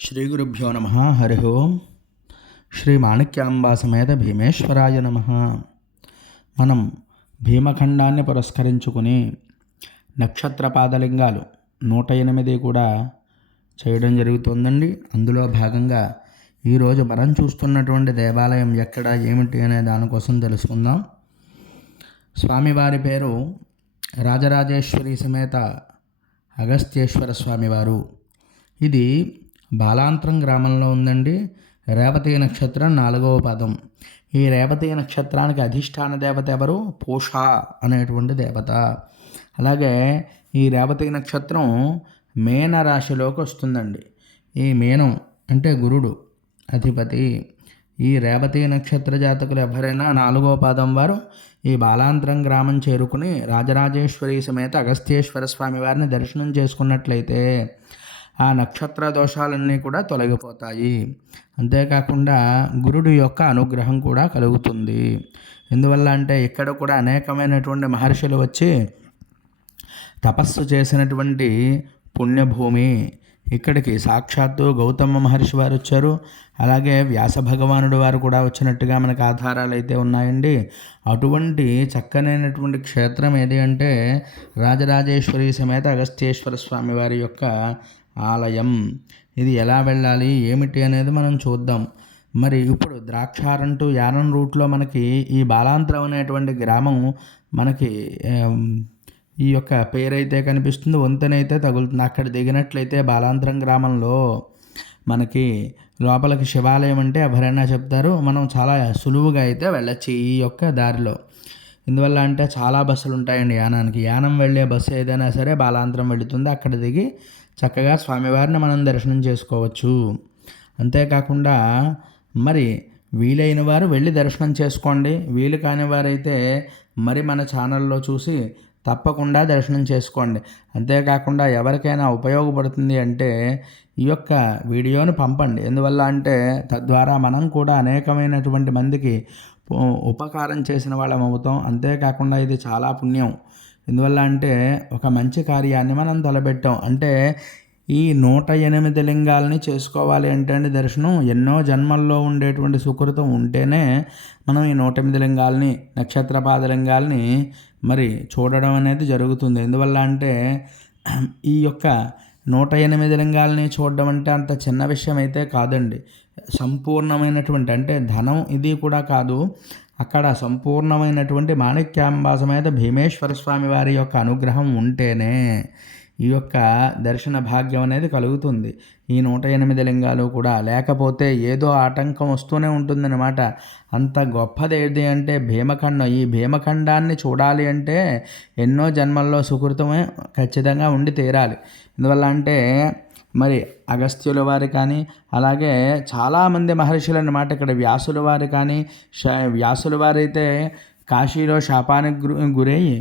శ్రీ గురుభ్యో నమ. హరి ఓం. శ్రీ మాణిక్యాంబా సమేత భీమేశ్వరాయ నమ. మనం భీమఖండాన్ని పురస్కరించుకుని నక్షత్ర పాదలింగాలు నూట ఎనిమిది కూడా చేయడం జరుగుతుందండి. అందులో భాగంగా ఈరోజు మనం చూస్తున్నటువంటి దేవాలయం ఎక్కడ ఏమిటి అనే దానికోసం తెలుసుకుందాం. స్వామివారి పేరు రాజరాజేశ్వరి సమేత అగస్త్యేశ్వర స్వామివారు. ఇది బాలాంతరం గ్రామంలో ఉందండి. రేవతి నక్షత్రం నాలుగవ పదం. ఈ రేవతి నక్షత్రానికి అధిష్టాన దేవత ఎవరు? పూష అనేటువంటి దేవత. అలాగే ఈ రేవతి నక్షత్రం మేన రాశిలోకి వస్తుందండి. ఈ మేనం అంటే గురుడు అధిపతి. ఈ రేవతి నక్షత్ర జాతకులు ఎవరైనా నాలుగో పాదం వారు ఈ బాలాంతరం గ్రామం చేరుకుని రాజరాజేశ్వరి సమేత అగస్త్యేశ్వర స్వామి వారిని దర్శనం చేసుకున్నట్లయితే ఆ నక్షత్ర దోషాలన్నీ కూడా తొలగిపోతాయి. అంతేకాకుండా గురుడు యొక్క అనుగ్రహం కూడా కలుగుతుంది. ఎందువల్ల అంటే ఇక్కడ కూడా అనేకమైనటువంటి మహర్షులు వచ్చి తపస్సు చేసినటువంటి పుణ్యభూమి ఇక్కడికి సాక్షాత్తు గౌతమ మహర్షి వారు వచ్చారు. అలాగే వ్యాస భగవానుడు వారు కూడా వచ్చినట్టుగా మనకు ఆధారాలు అయితే ఉన్నాయండి. అటువంటి చక్కనైనటువంటి క్షేత్రం ఏది అంటే రాజరాజేశ్వరి సమేత అగస్త్యేశ్వర స్వామి వారి యొక్క ఆలయం. ఇది ఎలా వెళ్ళాలి? ఏమిటి అనేది మనం చూద్దాం. మరి ఇప్పుడు ద్రాక్షారంటూ యానం రూట్లో మనకి ఈ బాలాంతరం అనేటువంటి గ్రామం మనకి ఈ యొక్క పేరైతే కనిపిస్తుంది. వంతెనైతే తగులుతుంది. అక్కడ దిగినట్లయితే బాలాంతరం గ్రామంలో మనకి లోపలికి శివాలయం అంటే ఎవరైనా చెప్తారు. మనం చాలా సులువుగా అయితే వెళ్ళచ్చు ఈ యొక్క దారిలో. ఎందువల్ల అంటే చాలా బస్సులు ఉంటాయండి యానానికి. యానం వెళ్ళే బస్సు ఏదైనా సరే బాలాంతరం వెళుతుంది. అక్కడ దిగి చక్కగా స్వామివారిని మనం దర్శనం చేసుకోవచ్చు. అంతేకాకుండా మరి వీలైన వారు వెళ్ళి దర్శనం చేసుకోండి. వీలు కాని వారైతే మరి మన ఛానల్లో చూసి తప్పకుండా దర్శనం చేసుకోండి. అంతేకాకుండా ఎవరికైనా ఉపయోగపడుతుంది అంటే ఈ యొక్క వీడియోని పంపండి. ఎందువల్ల అంటే తద్వారా మనం కూడా అనేకమైనటువంటి మందికి ఉపకారం చేసిన వాళ్ళం అవుతాం అంతేకాకుండా ఇది చాలా పుణ్యం. ఎందువల్ల అంటే ఒక మంచి కార్యాన్ని మనం తలపెట్టాం. అంటే ఈ నూట ఎనిమిది లింగాలని చేసుకోవాలి అంటే అండి దర్శనం. ఎన్నో జన్మల్లో ఉండేటువంటి సుకృతం ఉంటేనే మనం ఈ నూట ఎనిమిది లింగాలని నక్షత్రపాద లింగాలని మరి చూడడం అనేది జరుగుతుంది. ఎందువల్ల అంటే ఈ యొక్క నూట ఎనిమిది లింగాలని చూడడం అంటే అంత చిన్న విషయం అయితే కాదండి. సంపూర్ణమైనటువంటి అంటే ధనం ఇది కూడా కాదు. అక్కడ సంపూర్ణమైనటువంటి మాణిక్యాంబా సమేత భీమేశ్వర స్వామి వారి యొక్క అనుగ్రహం ఉంటేనే ఈ యొక్క దర్శన భాగ్యం అనేది కలుగుతుంది. ఈ నూట ఎనిమిది లింగాలు కూడా లేకపోతే ఏదో ఆటంకం వస్తూనే ఉంటుందన్నమాట. అంత గొప్పది ఏది అంటే భీమఖండం. ఈ భీమఖండాన్ని చూడాలి అంటే ఎన్నో జన్మల్లో సుకృతమే ఖచ్చితంగా ఉండి తీరాలి. ఎందువల్ల అంటే మరి అగస్త్యుల వారు కానీ అలాగే చాలామంది మహర్షులు అన్నమాట ఇక్కడ వ్యాసుల వారు కానీ వ్యాసుల వారైతే కాశీలో శాపానికి గురయ్యి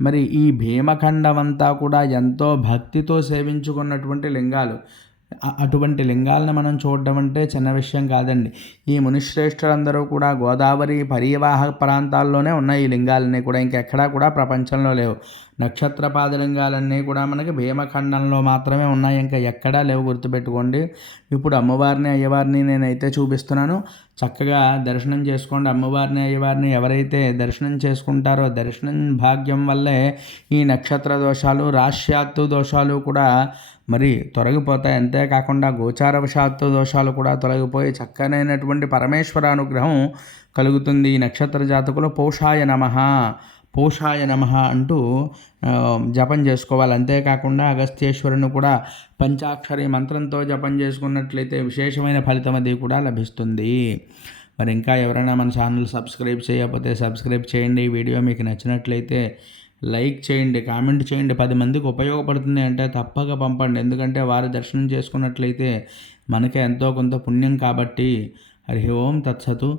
మరి ఈ భీమఖండం అంతా కూడా ఎంతో భక్తితో సేవించుకున్నటువంటి లింగాలు. అటువంటి లింగాలను మనం చూడడం అంటే చిన్న విషయం కాదండి. ఈ మునిశ్రేష్ఠులందరూ కూడా గోదావరి పరీవాహక ప్రాంతాల్లోనే ఉన్నాయి ఈ లింగాలన్నీ కూడా. ఇంకెక్కడా కూడా ప్రపంచంలో లేవు. నక్షత్ర పాదలింగాలన్నీ కూడా మనకి భీమఖండంలో మాత్రమే ఉన్నాయి. ఇంకా ఎక్కడా లేవు గుర్తుపెట్టుకోండి. ఇప్పుడు అమ్మవారిని అయ్యవారిని నేనైతే చూపిస్తున్నాను. చక్కగా దర్శనం చేసుకోండి. అమ్మవారిని అయ్యవారిని ఎవరైతే దర్శనం చేసుకుంటారో దర్శనం భాగ్యం వల్లే ఈ నక్షత్ర దోషాలు రాశ్యాత్తు దోషాలు కూడా మరి తొలగిపోతాయి. అంతేకాకుండా గోచారవశాత్తు దోషాలు కూడా తొలగిపోయి చక్కనైనటువంటి పరమేశ్వర అనుగ్రహం కలుగుతుంది ఈ నక్షత్ర జాతకులు పోషాయ నమ. పోషాయ నమ అంటూ జపం చేసుకోవాలి. అంతేకాకుండా అగస్త్యేశ్వరుని కూడా పంచాక్షరి మంత్రంతో జపం చేసుకున్నట్లయితే విశేషమైన ఫలితం అది కూడా లభిస్తుంది. మరి ఇంకా ఎవరైనా మన ఛానల్ సబ్స్క్రైబ్ చేయకపోతే సబ్స్క్రైబ్ చేయండి. ఈ వీడియో మీకు నచ్చినట్లయితే లైక్ చేయండి కామెంట్ చేయండి. పది మందికి ఉపయోగపడుతుంది అంటే తప్పక పంపండి. ఎందుకంటే వారు దర్శనం చేసుకున్నట్లయితే మనకే ఎంతో కొంత పుణ్యం కాబట్టి. హరి ఓం తత్సతు.